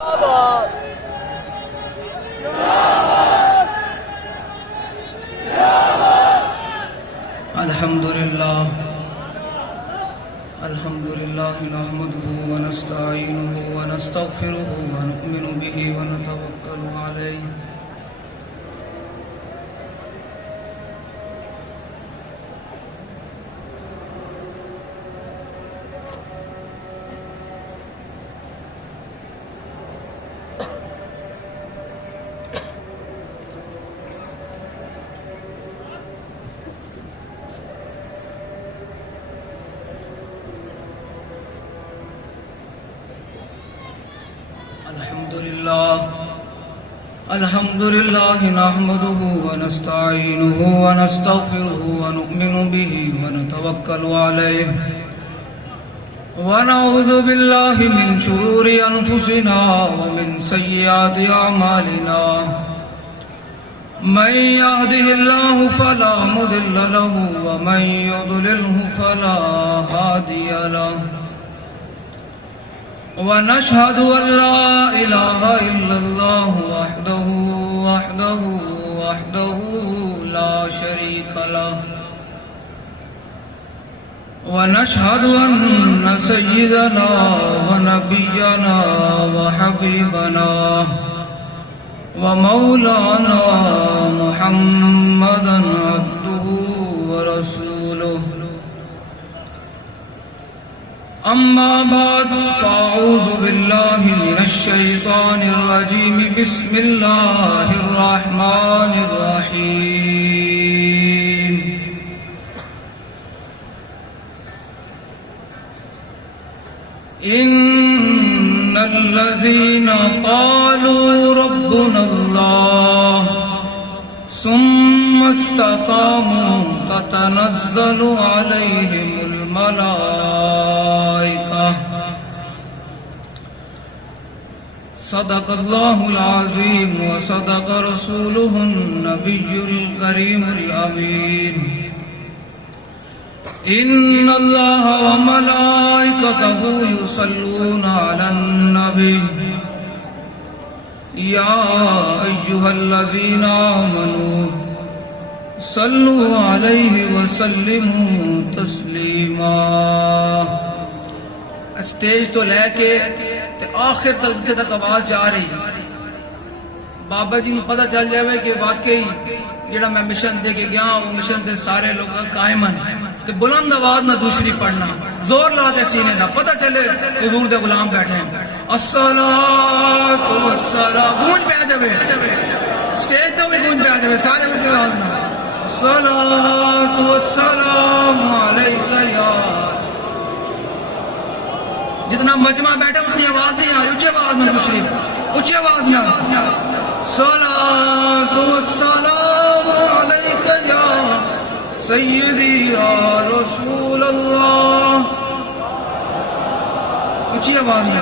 الحمد لله نحمده ونستعينه ونستغفره ونؤمن به ونتوكل عليه الحمد لله نحمده ونستعينه ونستغفره ونؤمن به ونتوكل عليه ونعوذ بالله من شرور أنفسنا ومن سيئات أعمالنا من يهده الله فلا مضل له ومن يضلله فلا هادي له ونشهد أن لا إله إلا الله وحده لا شريك له ونشهد أن سيدنا ونبينا وحبيبنا ومولانا محمدا عبده ورسوله أما بعد فأعوذ بالله من الشيطان الرجيم بسم الله الرحمن الرحيم إن الذين قالوا ربنا الله ثم استقاموا تتنزل عليهم الملائكة صدق الله العظيم وصدق رسوله النبي الكريم الأمين إن الله وملائكته يصلون على النبي يا أيها الذين آمنوا صلوا عليه وسلموا تسلیما. اسٹیج تو لے کے آخر تک آواز جا رہی. بابا جی نو پتہ چل جائے کہ واقعی جڑا میں مشن دے کے گیا وہ مشن دے سارے لوگ قائم ہیں تے بلند آواز نہ دوسری پڑھنا زور لا کے سینے دا پتہ چلے حضور دے غلام بیٹھے ہیں. الصلاۃ والسلام گونج پہ آ جاوے اسٹیج تو بھی گونج پہ آ جاوے سارے کچھ آواز نہ الصلاۃ والسلام علیک یا جتنا مجمع بیٹھا اتنی آواز نہیں آ رہی اونچی آواز نہ دوسری اونچی آواز نہ الصلاۃ والسلام علیک یا سیدی یا رسول اللہ اونچی آواز نہ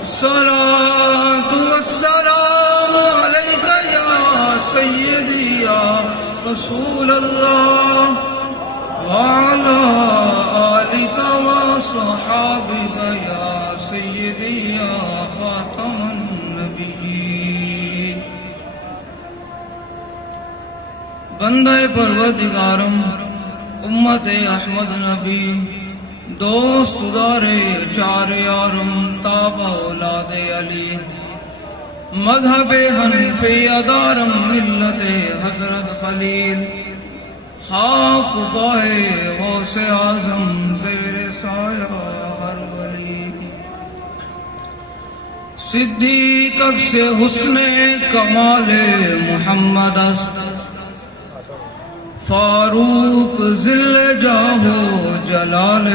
الصلاۃ والسلام علیک یا سیدی یا رسول اللہ وعلى آلك وصحابك يا سيدي يا خاتم النبيين. بندہ پروردگارم امت احمد نبی دوست دارے چار یارم تابع اولاد علی مذہب حنفی ادارم ملت حضرت خلیل خاک پائے غوث اعظم زیر سایہ ہر ولی صدیق عکس حسن کمال محمد است فاروق ذل جاہ و جلال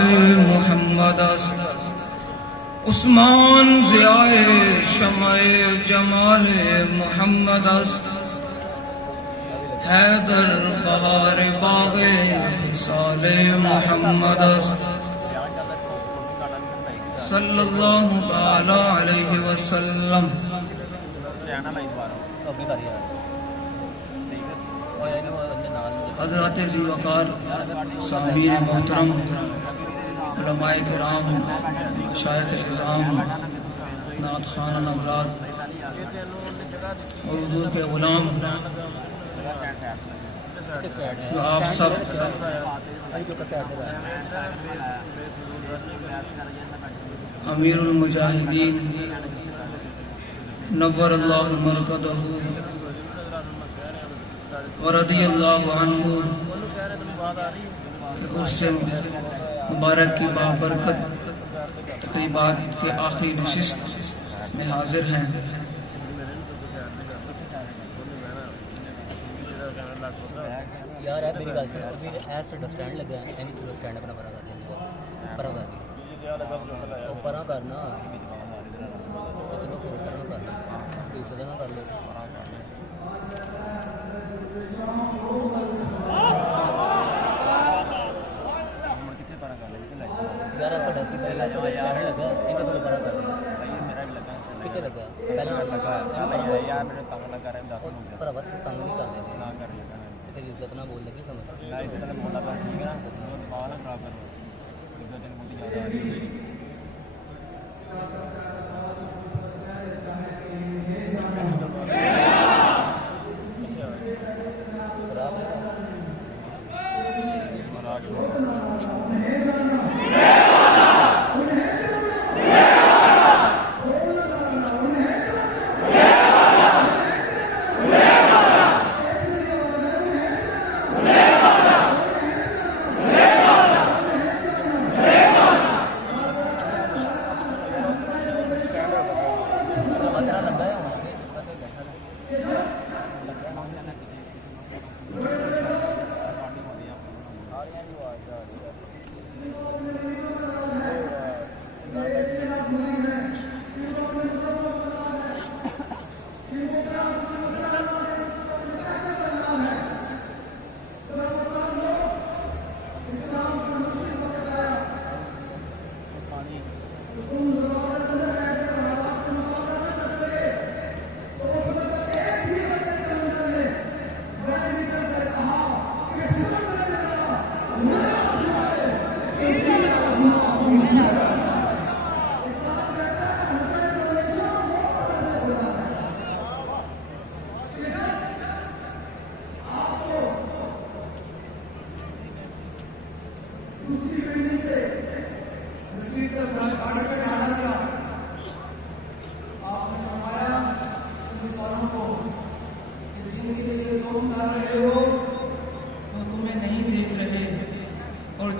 محمد است عثمان ضیاء شمع جمال محمد است حیدر بہار باغ حصال محمد است صلی اللہ تعالی علیہ وسلم. حضرات ذی وقار صحابین محترم علماء کرام، مشائخ اعظام، نعت خوانان اولاد اور حضور کے غلام جو آپ سب امیر المجاہدین نور اللہ مرقدہ ورضی اللہ عنہ اس سے مبارک کی بابرکت تقریبات کے آخری نشست میں حاضر ہیں۔ یار ہے میری گل سن، ابھی ایس سٹینڈ لگا ہے، اینی چلو سٹینڈ اپنا پرا کر لیں، پرا کر پرا کرنا سدا نہ کر لو۔ یار ساڈا سٹینڈ لگا، اینی چلو پرا کر کتنے لگا پہلے بھراوا تنگ نہیں کر دیتے پھر عزت نہ بول لگی سمجھ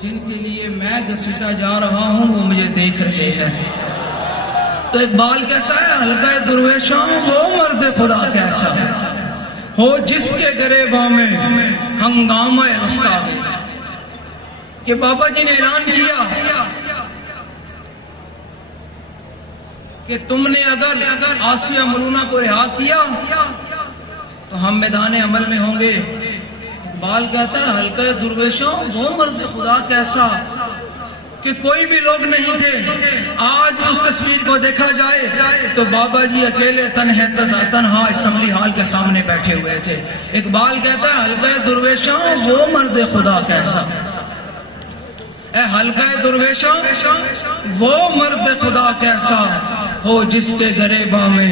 جن کے لیے میں گھسیٹا جا رہا ہوں وہ مجھے دیکھ رہے ہیں۔ تو اقبال کہتا ہے حلقہ درویشاں وہ مرد خدا کیسا ہو جس کے گریباں میں ہنگامہ رستا ہے۔ کہ بابا جی نے اعلان کیا کہ تم نے اگر آسیہ ملونہ کو رہا کیا تو ہم میدان عمل میں ہوں گے۔ اقبال کہتا ہے حلقہ درویشوں وہ مرد خدا کیسا کہ کوئی بھی لوگ نہیں تھے۔ آج اس تصویر کو دیکھا جائے تو بابا جی اکیلے تنہا اسمبلی ہال کے سامنے بیٹھے ہوئے تھے۔ اقبال کہتا ہے حلقہ درویشوں وہ مرد خدا کیسا، اے حلقہ درویشوں وہ مرد خدا کیسا ہو جس کے گریباں میں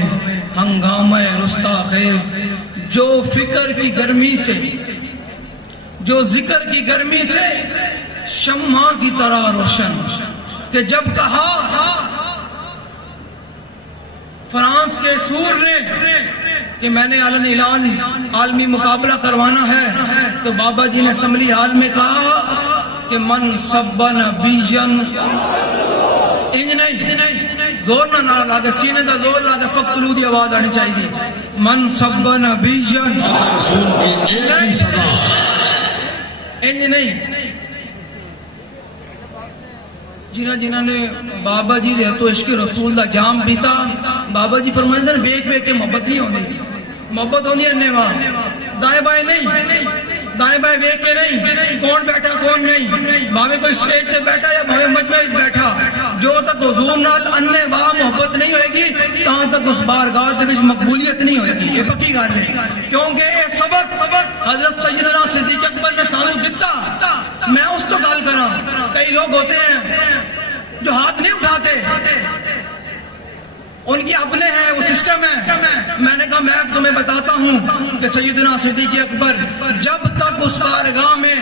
ہنگامہ رستا خیز، جو فکر کی گرمی سے، جو ذکر کی گرمی سے شمع کی طرح روشن، کہ جب کہا فرانس کے سور نے کہ میں نے علن اعلان عالمی مقابلہ کروانا ہے تو بابا جی نے اسمبلی ہال میں کہا کہ من سبن بیجن، انج نہیں زور نہ نعرہ لا کے سینے کا زور لا کے فقتلو دی آواز آنی چاہیے۔ من سبن بیجن انج نہیں، جنہ نے بابا جی دے تو عشق رسول دا جام پیتا، بابا جی فرمائیں دن ویک ویک کے محبت نہیں ہوندی، محبت ہوندی ہے انہیوا، دائیں بائیں نہیں، دائیں بائیں ویک کے نہیں، کون بیٹھا کون نہیں، بھاوے کوئی سٹیج تے بیٹھا یا بھاوے مجمع بیٹھا، جو تک حضور نال انہیوا محبت نہیں ہوئے گی تاں تک اس بارگاہ دے وچ مقبولیت نہیں ہوئے گی۔ یہ پکی گل ہے، کیونکہ یہ سبق حضرت سیدنا صدیق اکبر نے سانو دتا۔ میں اس تو گل کراں، کئی لوگ ہوتے ہیں جو ہاتھ نہیں اٹھاتے ان کی اپنے ہیں، وہ سسٹم ہے. میں نے کہا میں اب تمہیں بتاتا ہوں کہ سیدنا صدیق اکبر جب تک اس بارگاہ میں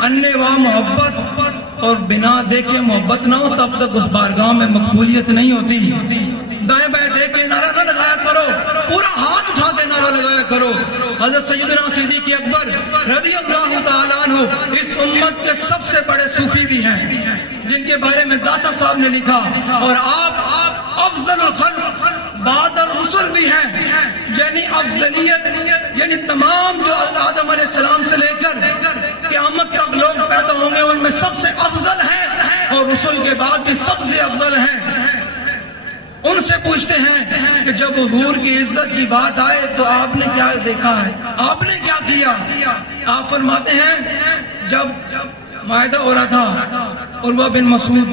اننے و محبت اور بنا دیکھے محبت نہ ہو تب تک اس بارگاہ میں مقبولیت نہیں ہوتی. دائیں بائیں دیکھ کے نعرہ نہ لگایا کرو، پورا ہاتھ اٹھا کے نعرہ لگایا کرو. حضرت سیدنا صدیق اکبر رضی اللہ تعالیٰ عنہ اس امت کے سب سے بڑے صوفی بھی ہیں، جن کے بارے میں داتا صاحب نے لکھا، اور آپ افضل الخلق بعد الرسل بھی ہیں. یعنی افضلیت یعنی تمام جو آدم علیہ السلام سے لے کر قیامت تک لوگ پیدا ہوں گے ان میں سب سے افضل ہیں، اور رسول کے بعد بھی سب سے افضل ہیں. ان سے پوچھتے ہیں کہ جب حضور کی عزت کی بات آئے تو آپ نے کیا دیکھا ہے، آپ نے کیا کیا؟ آپ فرماتے ہیں جب معاہدہ ہو رہا تھا عروہ بن مسعود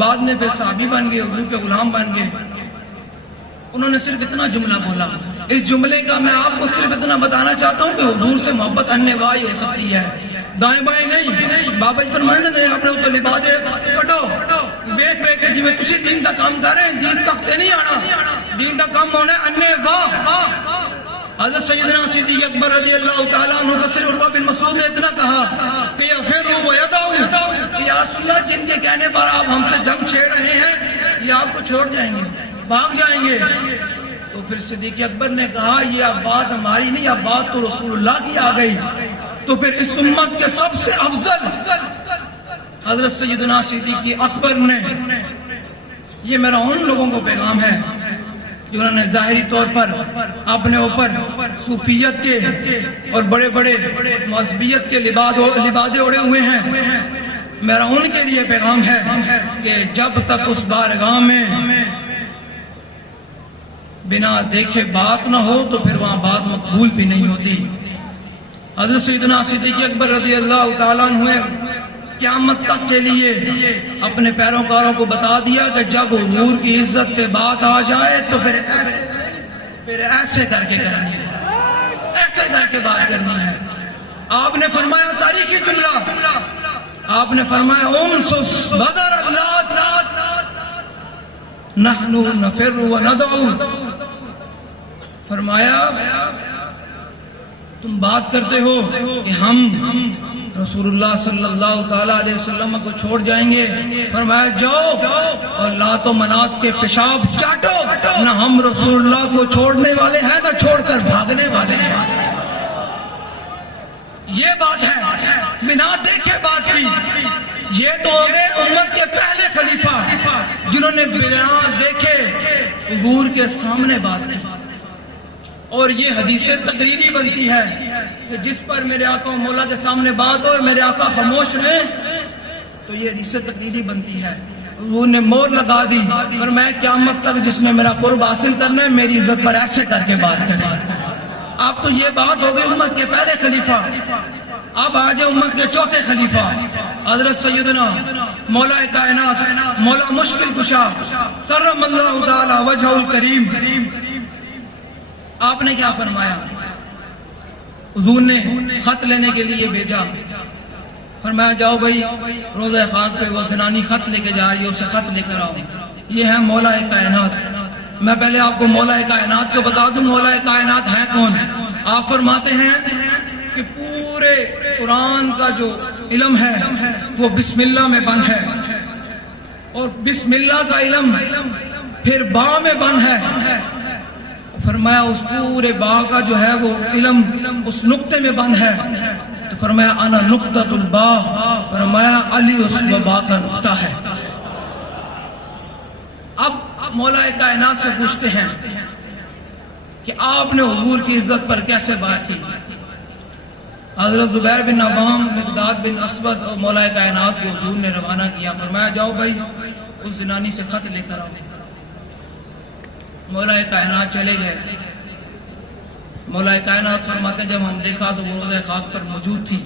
بعد میں پھر صحابی بن گئے، حضور کے غلام بن گئے، انہوں نے صرف اتنا جملہ بولا. اس جملے کا میں آپ کو صرف اتنا بتانا چاہتا ہوں کہ حضور سے محبت اننے وائی ہو سکتی ہے، دائیں بائیں نہیں. بابا جی فرمائیں نے اپنے تو لباس کٹو ویک ویک جی میں کسی دین کا کام کر رہے ہیں، دین تک تے نہیں آنا، دین کا کام ہونا ہے اننے واہ. حضرت سیدنا صدیق اکبر رضی اللہ تعالیٰ عنہ کا صرف عروہ بن مسعود نے اتنا کہا کہ یغفروا ویدعوا، یا رسول اللہ جن کے کہنے پر آپ ہم سے جنگ چھیڑ رہے ہیں یہ آپ کو چھوڑ جائیں گے، بھاگ جائیں گے. تو پھر صدیق اکبر نے کہا یہ اب بات ہماری نہیں، اب بات تو رسول اللہ کی آ گئی. تو پھر اس امت کے سب سے افضل حضرت سیدنا صدیق اکبر نے، یہ میرا ان لوگوں کو پیغام ہے جنہوں نے ظاہری طور پر اپنے اوپر صوفیت کے اور بڑے بڑے مذہبیت کے لبادے اڑے ہوئے ہیں. میرا ان کے لیے پیغام ہے کہ جب تک اس بارگاہ میں بنا دیکھے بات نہ ہو تو پھر وہاں بات مقبول بھی نہیں ہوتی. حضرت سیدنا صدیق اکبر رضی اللہ تعالیٰ عنہ قیامت تک کے لیے اپنے پیروکاروں کو بتا دیا کہ جب حضور کی عزت پہ بات آ جائے تو پھر ایسے کر کے کرنی ہے، ایسے کر کے بات کرنی ہے. آپ نے فرمایا تاریخی جملہ، آپ نے فرمایا انسس بدر اللہ نحن نفر وندعو، فرمایا تم بات کرتے ہو کہ ہم رسول اللہ صلی اللہ تعالیٰ علیہ وسلم کو چھوڑ جائیں گے، فرمایا جاؤ اور لات و منات کے پیشاب چاٹو، نہ ہم رسول اللہ کو چھوڑنے والے ہیں نہ چھوڑ کر بھاگنے والے ہیں. یہ بات ہے بنا دیکھے بات کی. یہ تو ہو گئے امت کے پہلے خلیفہ جنہوں نے بنا دیکھے حضور کے سامنے بات کی. اور یہ حدیث تقریری بنتی ہے کہ جس پر میرے آقا و مولا کے سامنے بات ہو میرے آقا خاموش رہیں تو یہ حدیث تقریری بنتی ہے. حضور نے مور لگا دی اور میں قیامت تک جس نے میرا قرب حاصل کرنا ہے میری عزت پر ایسے کر کے بات کرے. اب تو یہ بات ہو گئی امت کے پہلے خلیفہ. اب آج امت کے چوتھے خلیفہ حضرت سیدنا مولا کائنات مولا مشکل کشا کرم اللہ تعالی وجہ الکریم. آپ نے کیا فرمایا؟ حضور نے خط لینے کے لیے بھیجا، فرمایا جاؤ بھائی روضہ خاک پہ وہ زنانی خط لے کے جا رہی ہے، اسے خط لے کر آؤ. یہ ہے مولا کائنات. میں پہلے آپ کو مولا کائنات کو بتا دوں مولا کائنات ہے کون. آپ فرماتے ہیں کہ پورے قرآن کا جو علم ہے وہ بسم اللہ میں بند ہے، اور بسم اللہ کا علم پھر با میں بند ہے. فرمایا اس پورے با کا جو ہے وہ علم اس نقطے میں بند ہے. تو فرمایا انا نقطۃ البا، فرمایا علی اس با کا نقطہ ہے. اب مولا کائنات سے پوچھتے ہیں کہ آپ نے حضور کی عزت پر کیسے بات کی. حضرت زبیر بن عوام، مقداد بن اسود اور مولا کائنات کو حضور نے روانہ کیا. فرمایا جاؤ بھائی اس زنانی سے خط لے کر آؤ. مولا کائنات چلے گئے. مولا کائنات فرماتے جب ہم دیکھا تو وہ روضہ خاک پر موجود تھی.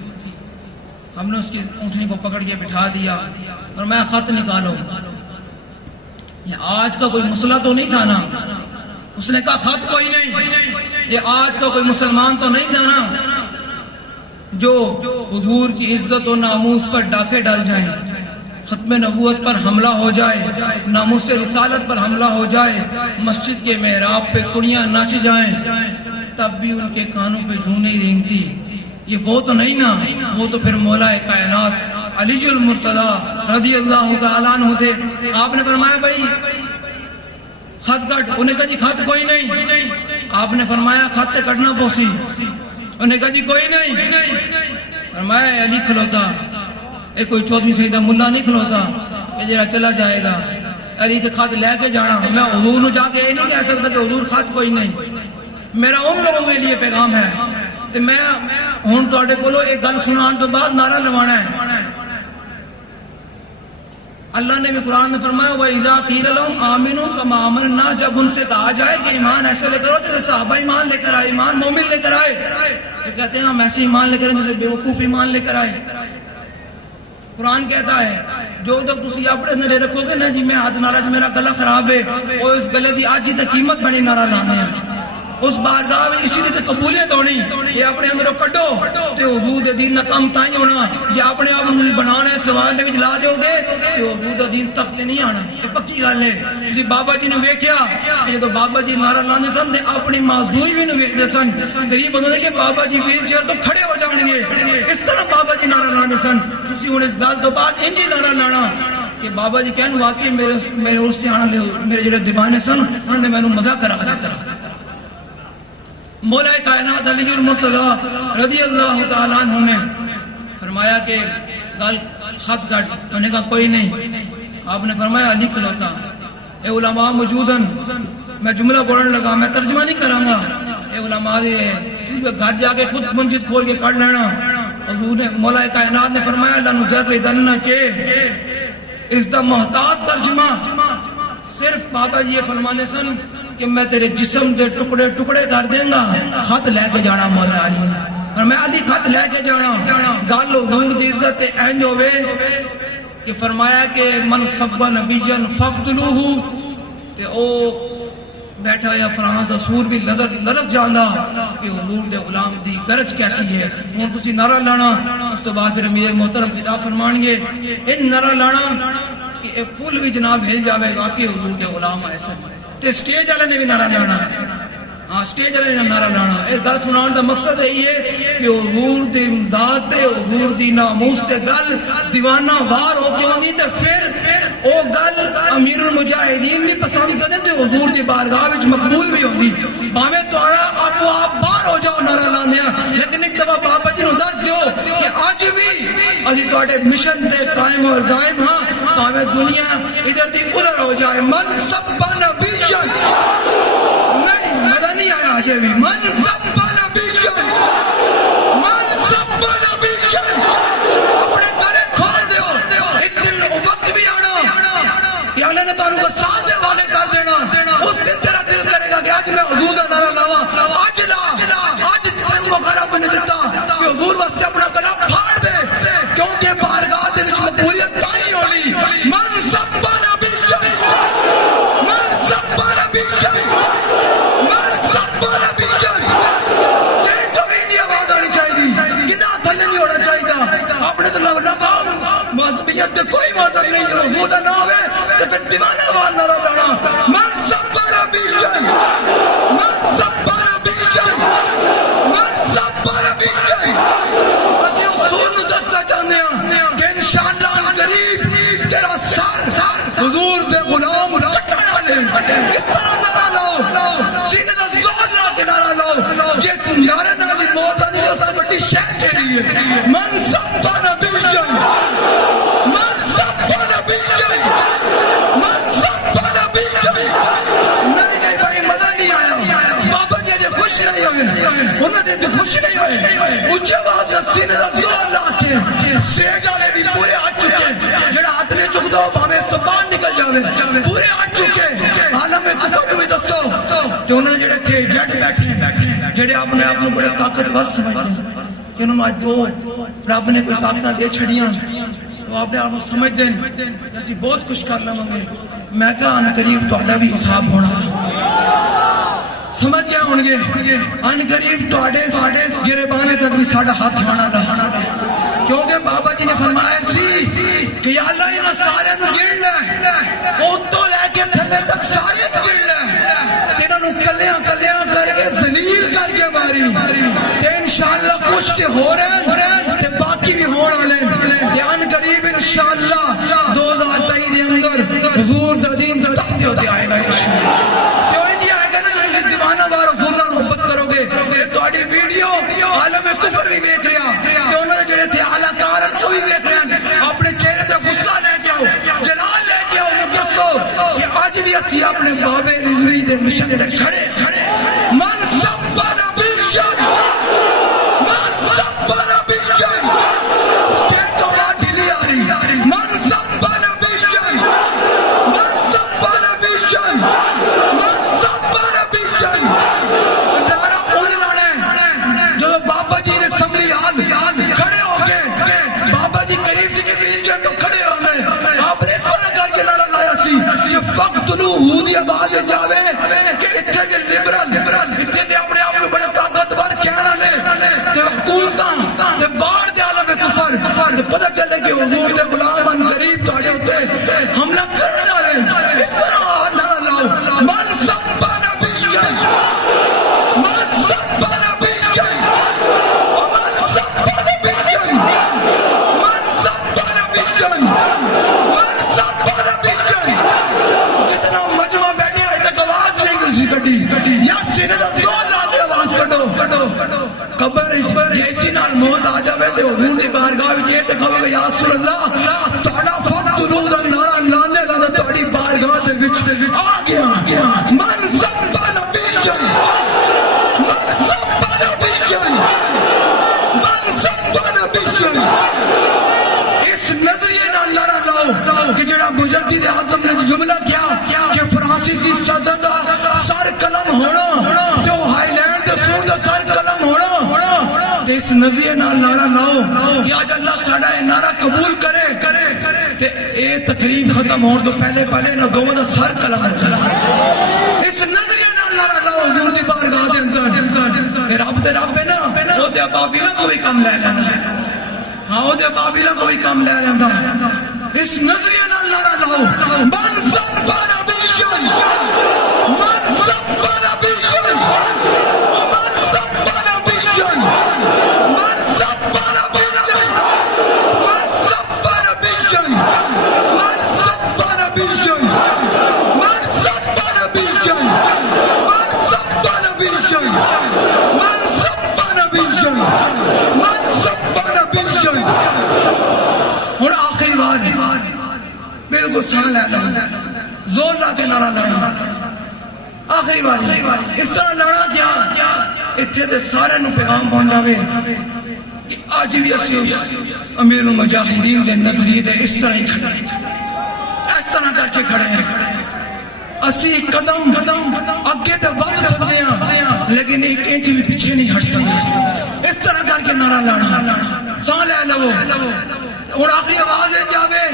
ہم نے اس کی اونٹنی کو پکڑ کے بٹھا دیا اور میں خط نکالو. یہ آج کا کوئی مسئلہ تو نہیں تھا نا. اس نے کہا خط کوئی نہیں. یہ آج کا کوئی مسلمان تو نہیں تھا نا جو حضور کی عزت و ناموس پر ڈاکے ڈال جائیں. ختم نبوت پر حملہ ہو جائے، ناموس رسالت پر حملہ ہو جائے، مسجد کے محراب پہ کڑیاں ناچ جائیں، تب بھی ان کے کانوں پہ جوں نہیں رینگتی۔ یہ وہ تو نہیں نا، وہ تو پھر مولا کائنات علی المرتضی رضی اللہ تعالیٰ عنہ تھے۔ آپ نے فرمایا بھائی خط کٹ، انہیں کہا جی خط کوئی نہیں۔ آپ نے فرمایا خط کٹنا پوسی، انہیں کہا جی کوئی نہیں۔ فرمایا علی کھلوتا، ایک کوئی 14ویں سیدہ ملا نہیں کھلوتا کہ جرا چلا جائے گا، علی تے خط لے کے جانا۔ میں حضور نو جا کے یہ نہیں کہہ سکتا کہ حضور خط کوئی نہیں۔ میرا ان لوگوں کے لیے پیغام ہے کہ میں ہوں تواڈے کولو ایک گل سنان تو بعد نعرہ لوانا ہے۔ اللہ نے بھی قرآن میں فرمایا وَإِذَا قِيلَ لَهُمْ آمِنُوا كَمَا آمَنَ النَّاسُ، جب ان سے کہا جائے کہ ایمان ایسے لے کر آؤ جیسے صحابہ ایمان لے کر آئے، ایمان مومن لے کر آئے، تو کہتے ہیں ہم ایسے ایمان لے کر آئے جیسے بیوقوف ایمان لے کر آئے۔ قرآن کہتا ہے جو تک تسی اپنے اندر رکھو گے نا جی میں آج ناراض میرا گلا خراب ہے، اور اس گلے دی آج ہی تک قیمت بڑی نعرہ لانے ہیں اس بارگاہ میں، اسی لیے قبولیت ہونی۔ یہ اپنے اندروں کڈو تے حضور دے دین دا کام تائیں ہونا، یا اپنے آپ کو بنانا ہے سوال نے وچ لا دیو گے تے حضور دا دین تخت نہیں آنا۔ یہ پکی گل ہے۔ تسی بابا جی نے ویکھیا کہ جدوں بابا جی نعرہ لاندے سن تے اپنی معذوری بھی نو ویکھدے سن، غریب بندے کہ بابا جی ویل چیئر تو کھڑے ہو جان گے، اس طرح بابا جی نعرہ لاندے سن۔ تسی ہن اس گل تو بعد انج ہی نعرہ لانا کہ بابا جی کہن واقعی میرے اس تے آنے میرے جڑے دیوانے سن انہوں نے مینوں مزہ کرا دیتا۔ مولا کائنات علی المرتضی رضی اللہ تعالیٰ عنہ نے فرمایا کہ گل خط کٹ، انہوں نے کہا کوئی نہیں۔ آپ نے فرمایا علی کھلوتا، اے علماء موجودن، میں جملہ بولنے لگا، میں ترجمہ نہیں کراں گا، اے علماء دے گھر جا کے خود منجد کھول کے پڑھ لینا۔ حضور نے مولا کائنات نے فرمایا لنجردنک، اس دا محتاط ترجمہ صرف بابا جی یہ فرمانے سن کہ میں تیرے جسم دے ٹکڑے ٹکڑے کر دیں گا، خط لے کے جانا مولا علی، اور میں علی خط لے کے جانا۔ گل حضور دی عزت اینج ہوئے کہ فرمایا کہ من سب نبیًا فقتلوہ، تے او بیٹھا یا فرحان تصور بھی لرز جانا کہ حضور دے غلام دی گرج کیسی ہے۔ ہوں تسی نعرہ لانا، اس تو بعد پھر امیر محترم خطاب فرمان گے ان نعرہ لانا کہ ایک پھول بھی جناب ہل جاوے گا کہ حضور دے غلام ایسے تے سٹیج والے نے بھی نعرہ لانا، ہاں سٹیج والے نے نعرہ لانا۔ ایک گل سنان دا مقصد یہی ہے کہ حضور دی ذات تے حضور دی ناموس تے گل دیوانہ وار ہو کے ہوندی تے پھر او گل امیر المجاہدین بھی پسند کرتے تے حضور دی بارگاہ وچ مقبول بھی ہوندی۔ باویں تہاڈا آپ باہر ہو جاؤ نعرہ لاندیاں، لیکن ایک دفعہ بابا جی نو دس دیو کہ اج بھی اسی تہاڈے مشن تے قائم اور دائم ہاں، باویں دنیا ادھر دی ادھر ہو جائے۔ من سب نبیًا، نہیں مزہ نہیں آیا آجے بھی، من سب نبیًا، من سب نبیًا، اپنے گھرے کھول دیو، ایک دن وقت بھی آنا کہ اللہ نے تعالیٰ کو ساتھ دے والے کر دینا، اس دن تیرا دل کرے گا کہ آج میں حضور دا نعرہ لاوا، آج لا، آج تین کو خراب بنے دیتا کہ حضور واسطے اپنا گلا پھاڑ دے، کیونکہ بارگاہ دے وچ مقبولیت تائی ہونی۔ من سب نبیًا، من سب نبیًا، من سب نبیًا، اسٹیٹ آف انڈیا آواز آنی چاہیے، کنا تھلے نہیں ہونا چاہیے۔ اپنے تو لگاؤ مذہبیت کے کوئی مذہب نہیں جو حضور دا نام ہے تو پھر دیوانہ وار نعرہ لانا۔ من سب نبیًا، من سب نبیًا، من سب نبیًا۔ اسی اصول نو دسنا چاہتے ہیں کہ انشاءاللہ قریب تیرا سر حضور دے غلام کٹن والے کس طرح نعرہ لاؤ، سینے دا زور لا کے نعرہ لاؤ، جس نعرے نالی موت آنی اس سے بڑی شہ کے لیے۔ من سب نبیًا، من سب نبیًا، من سب نبیًا۔ نہیں نہیں بھائی مزہ نہیں آیا، بابا جی جو خوش نہیں ہوئے، انہوں نے جو خوش نہیں ہوئے، اونچے آواز سے سینے دا زور لا کے سٹیج والے بھی پورے آ چکے، جڑا ہاتھ نہیں چک دو بھاویں اس تو باہر نکل جاوے، پورے آ چکے۔ عالم کفر کو بھی دسو کہ انہوں نے جڑے تھے جٹ بیٹھے جڑے اپنے آپ کو بڑے طاقتور سمجھتے ہیں کہ انہوں نے آج دو رب نے کوئی طاقتہ دے چھڑیاں تو آپ نے آپ کو سمجھ دیں جیسی بہت کچھ کر لوں گے۔ میں کہا ان قریب تہاڈا بھی حساب ہونا، سمجھ گیا ہوں گے، ان قریب تہاڈے گربانے تک بھی ساڈا ہاتھ آنا دا، کیونکہ بابا جی نے فرمایا سی کہ یا اللہ انہاں سارے نو گن لے اوتوں لے کے تھلے تک سارے نو گن لے انہاں نو کلیاں کلیاں کر کے ذلیل کر کے ماری تے انشاءاللہ کچھ تے ہو رہے ہیں تے باقی بھی ہون والے تے ان قریب انشاءاللہ 2023 دے اندر حضور دا دین تخت ہوتے آئے گا انشاءاللہ کیوں نہیں آئے گا نا جو دیوانہ وار حضور نال محبت کرو گے تہاڈی ویڈیو عالم کفر بھی دیکھ رہا تے انہاں دے جڑے تے اعلی کار ہیں وہ بھی دیکھ رہے ہیں اپنے چہرے تے غصہ لے کے آؤ جلال لے کے آؤ انہوں دسو کہ اج بھی اسی اپنے بابے رضوی دے مشن تے کھڑے من سبنا بالشر من سبنا بالشر اسٹیٹ کو بات ڈھیلی آ رہی من سبنا بالشر من سبنا بالشر من سبنا بالشر نعرہ ان لانے جو بابا جی نے اسمبلی ہال کھڑے ہو کے بابا جی کریم سی کے ریجن تو کھڑے ہو گئے آپ نے اس طرح کر کے نعرہ لایا سی کہ فقتلوہ دی آواز جاوے کہ اتھے کے لبرل اتھے دے اپنے آپ کو بڑے طاقتور کہنا لے تے حکومتاں تے باہر دے عالم کفر تے پتہ چلے کہ حضور دے غلام ان قریب تہاڈے اوتے حملہ کرنے والے اس طرح نعرہ لاؤ من سبنا بالشر من سبنا بالشر ومن سبنا بالشر من سبنا بالشر من سبنا بالشر جتنا مجمع بیٹھے آئے تک آواز نہیں کسی کٹی یا سینے دا زور لا کے آواز کٹو قبر جیسی نال موت آ جاوے تے حضور دی بارگاہ وچ یہ تے کہو گے یا رسول اللہ تہاڈا فقتلوہ دا نعرہ لانے لانا تہاڈی بارگاہ دے وچ آ گیا من سبنا بالشر من سبنا بالشر من سبنا بالشر اس نظریے نال نعرہ لاؤ کہ جڑا مجدد اعظم نے جملہ کیا کہ فرانسیسی صدر دا سر قلم ہونا تے او ہائی لینڈ دے سور دا سر قلم ہونا تے اس نظریے نال نعرہ لاؤ کہ آج اللہ ساڈا اے نعرہ قبول کرے تے اے تقریب ختم ہون تو پہلے انہاں دوواں دا سر قلم ہو جائے اس نظریے نال نعرہ لاؤ حضور دی بارگاہ دے اندر تے رب ہے نا او تے ابابیلا کو بھی کم لے لینا ہاں او تے ابابیلا کو بھی کم لے لیندا اس نظریے نال نعرہ لاؤ من سبنا بالشر من سبنا بالشر من سبنا بالشر من سبنا بالشر من سبنا بالشر من سبنا بالشر من سبنا بالشر من سبنا بالشر من سبنا بالشر من سبنا بالشر اور آخری بات بالکل سان لے زور لا کے نعرہ لانا آخری بات اس طرح لڑا کیا اتھے دے سارے نو پیغام پہنچ جاوے کہ آج بھی اسی امیر المجاہدین دے نظریے دے اس طرح ہی کھڑے اس طرح کر کے کھڑے ہیں اسی قدم اگے تے بڑھ سکتے ہیں لیکن ایک انچ بھی پیچھے نہیں ہٹ سکتے اس طرح کر کے نعرہ لانا سان لے لو اور آخری آواز ہے جاوے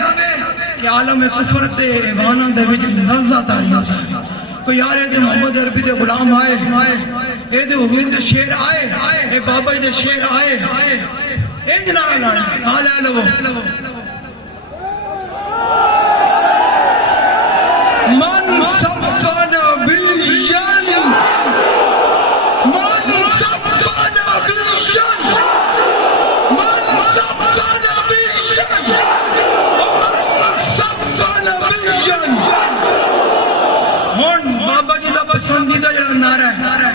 کہ عالم کفر تے ایمانہ دے وچ لرزہ تاری ہو جائے کوئی یار اے دے محمد عربی دے غلام آئے اے دے حضور دے شیر آئے اے بابا دے شیر آئے اے نعرہ لانا سان لے لو من سبنا بالشر من سبنا بالشر من سبنا بالشر من سبنا بالشر ہن بابا جی دا پسندیدہ جڑا نعرہ ہے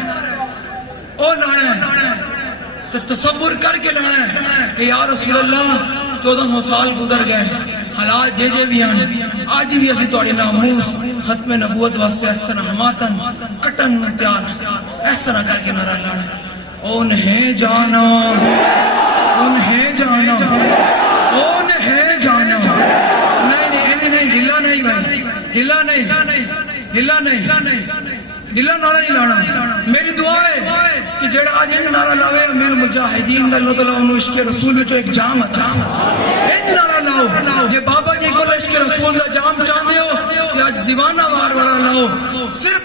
او لانا ہے تو تصور کر کے لانا ہے کہ یا رسول اللہ 1400 سال گزر گئے حالات جے بھی آنے آج بھی اسی توڑی ناموس ختم نبوت واسطے اس طرح ہماتن کٹن تیار اس طرح کر کے نعرہ لانا انہیں جانا انہیں جانا انہیں جانا نہیں ہلا نہیں بھائی ہلا نہیں ہلا نعرہ نہیں لانا میری دعا ہے کہ جڑا آج انہیں نعرہ لاوے امیر مجاہدین اللہ تعالیٰ انہوں عشق رسول میں جو ایک جام اتا ایک نعرہ لاؤ جے بابا جی کو عشق رسول دا جام چاہتے ہو یا دیوانہ وار والا لاؤ صرف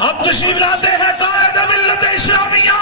اب تشریف لاتے ہیں قائد ملت اسلامیہ